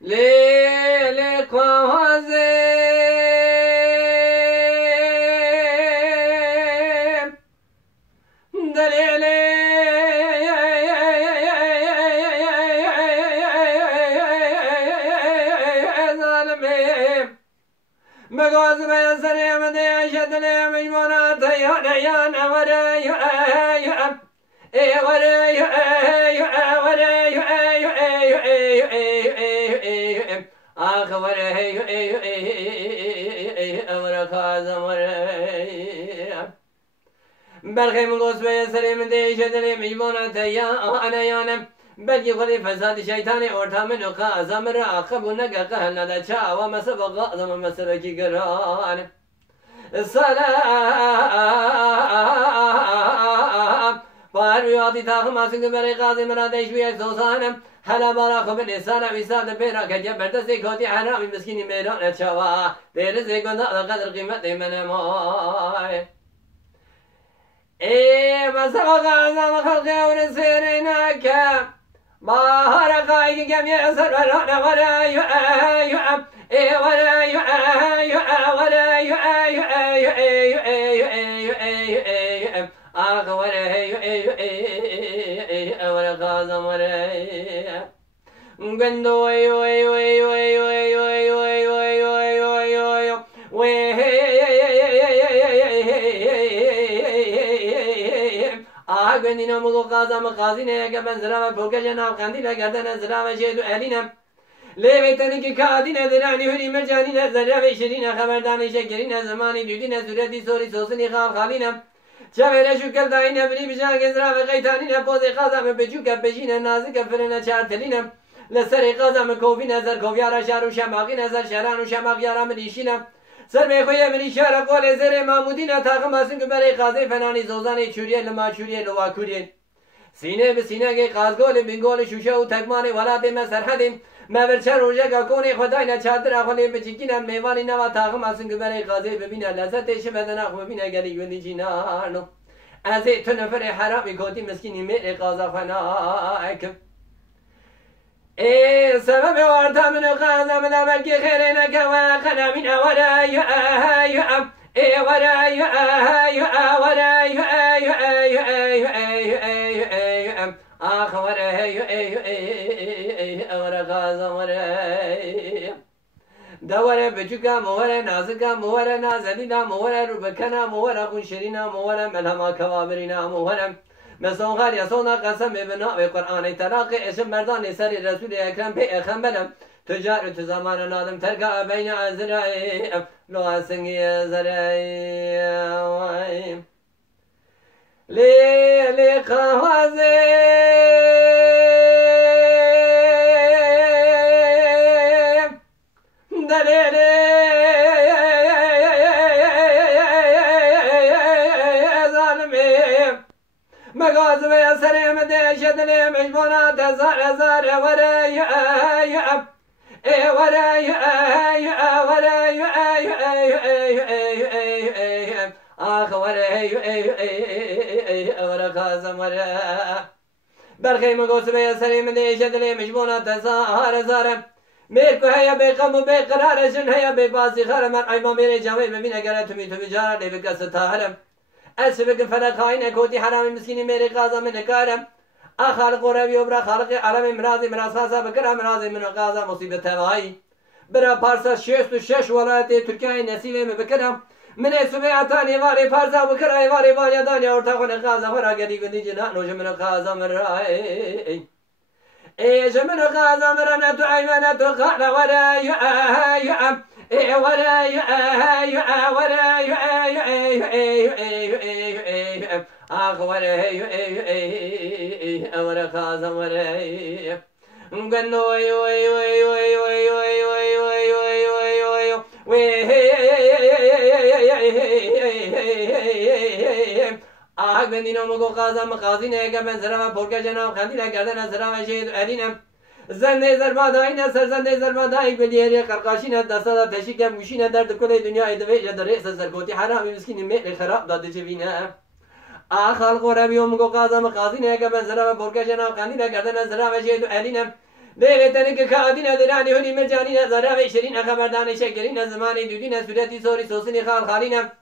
لیل قوازم دلیل ظالمیم مقاز بيسري مدي شدلي مجمونات يا نيان وري برخي مقاز بيسري مدي شدلي مجمونات يا نيان بلکه خودی فساد شیطانی ارتام نقا ازم را عقب و نگه ندى چا و مسبق غازم مسبکی گران سلام بارویاتی تاخم آسنگ برای قاضی مرادش بیک دوستانم حالا بارا خب لسانم ایساد پیرا که بردستی کتی حرامی مسکینی میران چوا دیر زیگنده قدر قیمت من مای ای مسبق غازم خلقی اور سیرینک بهار قايق كم يسر ورانا ولا يؤم ولا ولا غازم ولا قندو آگندی نمو قازم قازینه که بنزرم پرکش نام خندیل گردن زرم جدو علینم لیویتنی که کادینه درانی هری مرجانینه زرم شرینه خبردانی شکرینه زمانی دودینه صورتی سوری سوسنی خال خالینم چویره شکل داینه بری بجان گزرم قیتانینه پوز قازم بجو که بجینه نازک فرنه چارتلینم لسر قازم کوفینه زر کوفیارا شارو شماقینه زر شرانو شماقیارا ملیشینم سر میخویه منی شهر قول زر مامودینه تاقم آسن که برای قاضی فنانی زوزانی چوریه لما چوریه لواکوریه سینه به سینه که قازگول بینگول شوشه و تکمان ولات ما سرحدیم مورچه روژه که کونه خدای نچادر اخولی بچکینم میوانی نوا تاقم آسن که برای قاضی ببینه لذتش بدن اخو ببینه گلی گوندی جینانو از تو نفر حرامی کتی مسکینی میر قاضا فناکم سبب وارتامن قازم نبرکی خیره نکوه خنامین ورای ورای آخ ورای ورا قازم ورای دوره بجوکا موره نازکا موره نازلینا موره روبکنا موره خونشرینا موره ملهما کوابرینا موره مثلا غير يصونا قسم بناء قرآن تراقي اسم مردان سري رسول أكرم بي أخمبلم تجارة زمان نادم ترقى بين أزرعي لو أسنقي زرعي لي قوازي دليلي مقاز بيسري مدي شدلي مجبونات زار وراي وراي آخ وراي ورا قازم ورا برخي مقاز بيسري مدي شدلي مجبونات زار ميركو هيا بقم وبقرار شن هيا بباسي خرم ايما ميري جامي ببين اگر تمي بجارة لي بكس تاهرم أسبق فلك خاين كوتي حرام مسكين ميري قازم من كارم خالق ربي وبرا خالق عالم مرازي مراساسا بكرا مرازي من قازا مصيبة تواي برا بارسا 66 ولاية تركيا نسيبه بكرا من اسمه اتاني واري بارسا بكرا واري وانيا دانيا ورتاخون قازا ورا قدي قدي جنا نوج من قازا مراي اي جمن قازا مرنا تعيمنا تقال ورا يا آخ ورای ورا قازم ورای گنوی وی وی وی وی وی وی وی وی آخ بندینو مگو قازم قازینه که من زرم پرکه جنام خندینه کردن زرم شهید علینم زنده زرباداینه سر زنده زربادای گلیری قرقاشینه دستا تشیک موشینه درد کل دنیای دویجه در رئیس زرگوتی حرامی مسکین میل خراب داده چوینه خلق ربی و مگو قازم قازینه که من زرم پرکه جنام خندینه کردن زرم شهید علینم لیوتنی که کادین درانی هنی مرجانی نزاره و شیرین خبردان شکرین زمانی دودین صورتی سوری سوسنی خال خالینم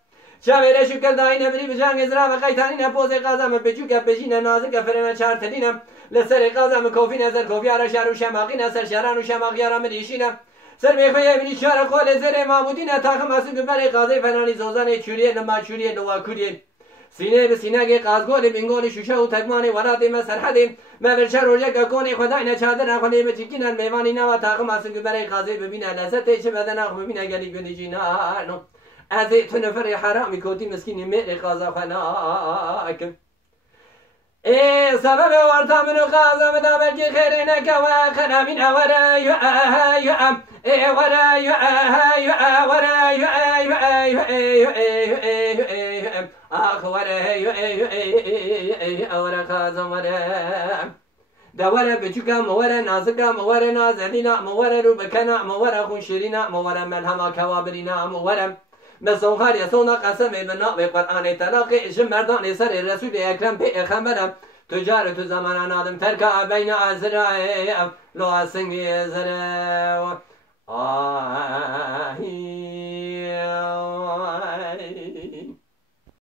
شاوره شکل داینه بری بجانگ زرا و قیتانینه پوز قازم بجوک بجین نازک فرن چارتلینم لسر قازم کوفی نظر کوفی آرا شارو شماقی نسر شاران و شماقی آرا مریشینم سر میخوی بینی شار قول زر مامودینه تاخم اسو گبر قازی فنانی زوزان چوریه نما چوریه نوا کوریه سینه به سینه که قازگول بینگول شوشه و تگمانی ورادی ما سرحدی ما برچه روژه که کنی خدای نچادر نخونی به چکینن میوانی نوا تاخم اسو گبر قازی ببینه لذت چه بدن اخ ببینه گلی گلی جینانو از تو نفر حرامی کوتی مسکینی میری قازا خناکم سبب ورتا منو قازم دا بلکی خیره نکوا خنامین ورا یو یو ام ورا یو یو ورا یو آخ ورا یو ورا قازم ورا دورة بچوكا مورا نازكا مورا نازلينا مورا روبكنا مورا خنشرينا مورا ملهما كوابرينا مورا مسوخار يسونا قسم بنا بقرآن تلاقي إشم مردان سر الرسول أكرم بإخمرا تجارة زمان نادم تركا بين أزراء لو أسنجي زراء